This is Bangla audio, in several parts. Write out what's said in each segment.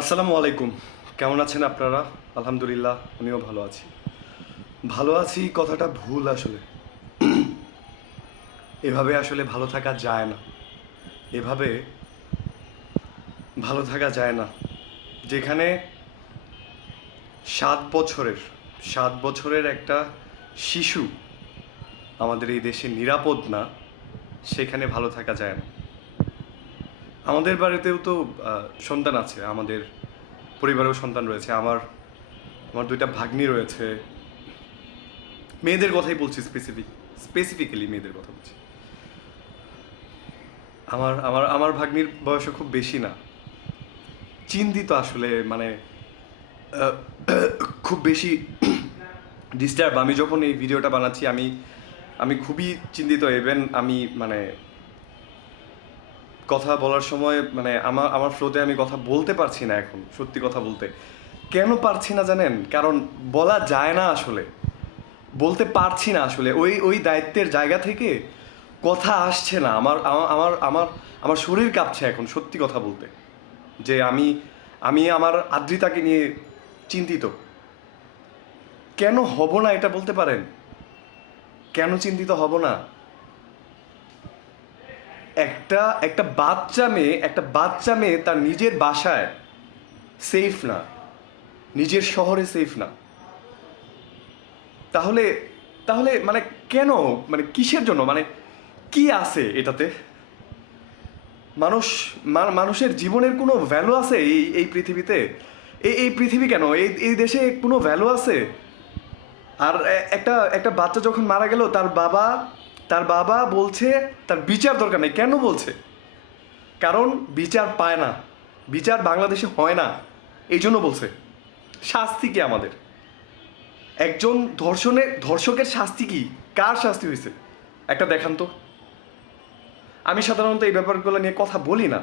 আসসালামু আলাইকুম। কেমন আছেন আপনারা? আলহামদুলিল্লাহ, আমিও ভালো আছি। ভালো আছি কথাটা ভুল আসলে। এভাবে আসলে ভালো থাকা যায় না। এভাবে ভালো থাকা যায় না। যেখানে ৭ বছরের ৭ বছরের একটা শিশু আমাদের এই দেশে নিরাপদ না, সেখানে ভালো থাকা যায় না। আমাদের বাড়িতেও তো সন্তান আছে, আমাদের পরিবারেও সন্তান রয়েছে। আমার আমার ২ টা ভাগ্নি রয়েছে। মেয়েদের কথাই বলছি, স্পেসিফিক্যালি মেয়েদের কথা বলছি। আমার আমার আমার ভাগ্নির বয়সও খুব বেশি না। চিন্তিত আসলে, মানে আহ, খুব বেশি ডিস্টার্ব। আমি যখন এই ভিডিওটা বানাচ্ছি, আমি আমি খুবই চিন্তিত। ইভেন আমি মানে কথা বলার সময় মানে আমার আমার ফ্লোতে আমি কথা বলতে পারছি না এখন, সত্যি কথা বলতে। কেন পারছি না জানেন? কারণ বলা যায় না আসলে, বলতে পারছি না আসলে। ওই ওই দায়িত্বের জায়গা থেকে কথা আসছে না। আমার আমার আমার আমার আমার শরীর কাঁপছে এখন, সত্যি কথা বলতে। যে আমি আমি আমার আদ্রিতাকে নিয়ে চিন্তিত। কেন হব না এটা বলতে পারেন? কেন চিন্তিত হব না? একটা একটা বাচ্চা মেয়ে তার নিজের বাসায় সেফ না, নিজের শহরে সেফ না। তাহলে তাহলে মানে কেন, মানে কিসের জন্য, মানে কি আছে এটাতে? মানুষের জীবনের কোনো ভ্যালু আছে এই এই পৃথিবীতে? এই পৃথিবী কেন, এই এই দেশে কোনো ভ্যালু আছে? আর একটা একটা বাচ্চা যখন মারা গেল, তার বাবা বলছে তার বিচার দরকার নেই। কেন বলছে? কারণ বিচার পায় না, বিচার বাংলাদেশে হয় না, এই জন্য বলছে। শাস্তি কি আমাদের? একজন ধর্ষকের শাস্তি কি? কার শাস্তি হয়েছে একটা দেখান তো। আমি সাধারণত এই ব্যাপারগুলো নিয়ে কথা বলি না।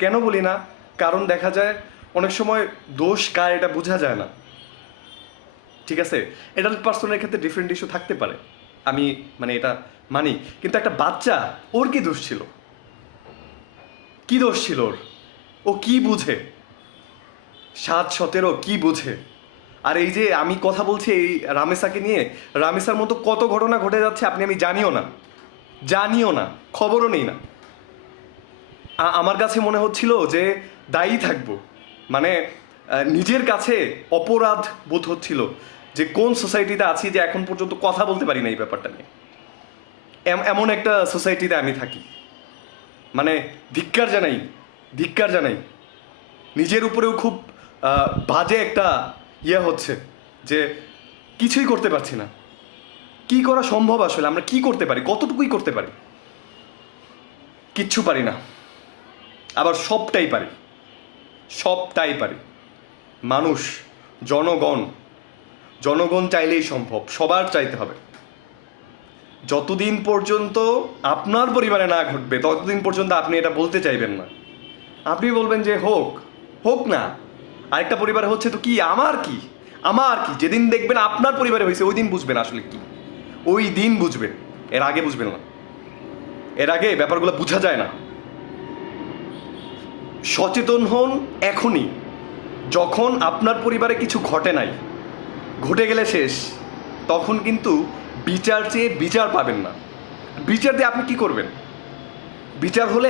কেন বলি না? কারণ দেখা যায় অনেক সময় দোষ কার এটা বোঝা যায় না। ঠিক আছে, এটার পার্সনের ক্ষেত্রে ডিফারেন্ট ইস্যু থাকতে পারে, আমি মানে এটা মানি। কিন্তু একটা বাচ্চা, ওর কি দোষ ছিল? কি দোষ ছিল ওর? ও কি বুঝে? ৭-১৭ কি বুঝে? আর এই যে আমি কথা বলছি এই রামেসাকে নিয়ে, রামেসার মতো কত ঘটনা ঘটে যাচ্ছে আপনি আমি জানিও না, খবরও নেই না। আমার কাছে মনে হচ্ছিল যে দায়ী থাকবো, মানে নিজের কাছে অপরাধ বোধ হচ্ছিল যে কোন সোসাইটিতে আছি যে এখন পর্যন্ত কথা বলতে পারি না এই ব্যাপারটা নিয়ে। এমন একটা সোসাইটিতে আমি থাকি। মানে ধিক্কার জানাই। নিজের উপরেও খুব বাজে একটা হচ্ছে যে কিছুই করতে পারছি না। কি করা সম্ভব আসলে? আমরা কি করতে পারি? কতটুকুই করতে পারি? কিচ্ছু পারি না, আবার সবটাই পারি। মানুষ, জনগণ জনগণ চাইলেই সম্ভব, সবার চাইতে হবে। যতদিন পর্যন্ত আপনার পরিবারে না ঘটবে ততদিন পর্যন্ত আপনি এটা বলতে চাইবেন না। আপনি বলবেন যে হোক, হোক না, আরেকটা পরিবারে হচ্ছে তো কি, আমার কি যেদিন দেখবেন আপনার পরিবারে হয়েছে ওই দিন বুঝবেন আসলে কি। ওই দিন বুঝবেন, এর আগে বুঝবেন না। এর আগে ব্যাপারগুলো বোঝা যায় না। সচেতন হন এখনই, যখন আপনার পরিবারে কিছু ঘটে নাই, ঘটে গেলে শেষ। তখন কিন্তু বিচার চেয়ে বিচার পাবেন না। বিচার দিয়ে আপনি কি করবেন? বিচার হলে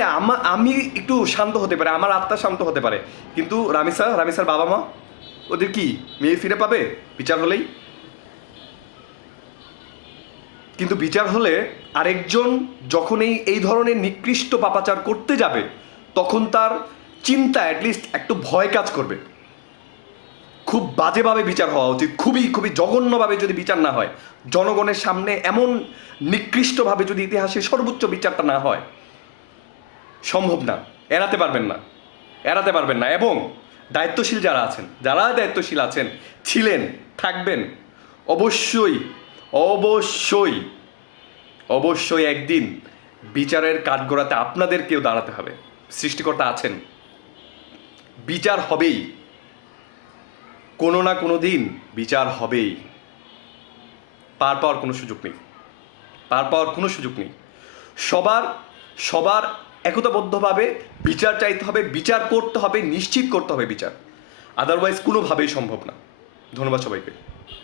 আমি একটু শান্ত হতে পারে, আমার আত্মা শান্ত হতে পারে, কিন্তু রামিসার বাবা মা, ওদের কি মেয়ে ফিরে পাবে বিচার হলেই? কিন্তু বিচার হলে আরেকজন যখন এই ধরনের নিকৃষ্ট পাপাচার করতে যাবে, তখন তার চিন্তা অ্যাটলিস্ট একটু ভয় কাজ করবে। খুব বাজেভাবে বিচার হওয়া উচিত, খুবই খুবই জঘন্যভাবে যদি বিচার না হয়, জনগণের সামনে এমন নিকৃষ্টভাবে যদি ইতিহাসের সর্বোচ্চ বিচারটা না হয়, সম্ভব না। এড়াতে পারবেন না। এবং যারা দায়িত্বশীল আছেন, ছিলেন, থাকবেন, অবশ্যই অবশ্যই অবশ্যই একদিন বিচারের কাঠগড়াতে আপনাদেরকেও দাঁড়াতে হবে। সৃষ্টিকর্তা আছেন, বিচার হবেই, কোনো না কোনো দিন বিচার হবেই। পার পাওয়ার কোনো সুযোগ নেই। সবার সবার একতাবদ্ধভাবে বিচার চাইতে হবে, বিচার করতে হবে, নিশ্চিত করতে হবে বিচার। আদারওয়াইজ কোনোভাবেই সম্ভব না। ধন্যবাদ সবাইকে।